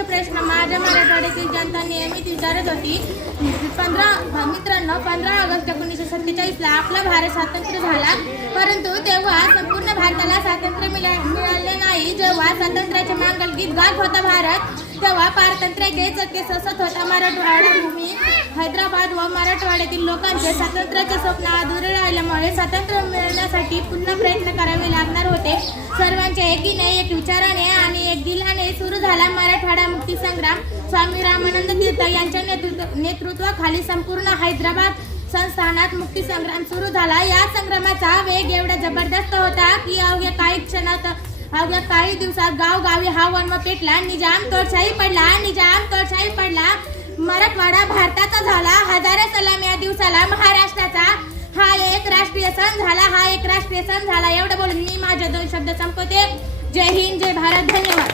मुख्य प्रश्न माझ्या मराठवाड्यातील जनता नेहमीच विचारत होती. पंधरा मित्रांनो पंधरा ऑगस्ट एकोणीसशे सत्तेचाळीसला आपला भारत स्वातंत्र्य झाला. परंतु तेव्हा संपूर्ण भारताला स्वातंत्र्य मिळा मिळाले नाही. जेव्हा स्वातंत्र्याच्या मांगल गीत गात होता भारत तेव्हा पारतंत्र्य घ्यायचं ससत होता मराठवाडा. भूमी हैदराबाद व मराठवाड्यातील लोकांचे स्वातंत्र्याचे स्वप्न अधुरे राहिल्यामुळे स्वातंत्र्य मिळवण्यासाठी पुन्हा प्रयत्न करावे लागणार होते. सर्वांच्या एकीने एक विचाराने आणि सुरू झाला मराठवाडा मुक्ती संग्राम. स्वामी रामानंद तीर्थ यांच्या नेतृत्व नेतृत्वाखाली संपूर्ण हैदराबाद संस्थानात मुक्ती संग्राम सुरू झाला. या संग्रामाचा वेग एवढा जबरदस्त होता की अवघ्या काही क्षणात अवघ्या काही दिवसात गावगावी हा वन्म पेटला. निजाम तोडशाही पडला. निजाम तोडशाही पडला. मराठवाडा भारताचा झाला. हजारो सलाम या दिवसाला महाराष्ट्राचा. हा एक राष्ट्रीय सण झाला. हा एक राष्ट्रीय सण झाला. एवढं बोलून मी माझे दोन शब्द संपवते. जय हिंद जय भारत. धन्यवाद.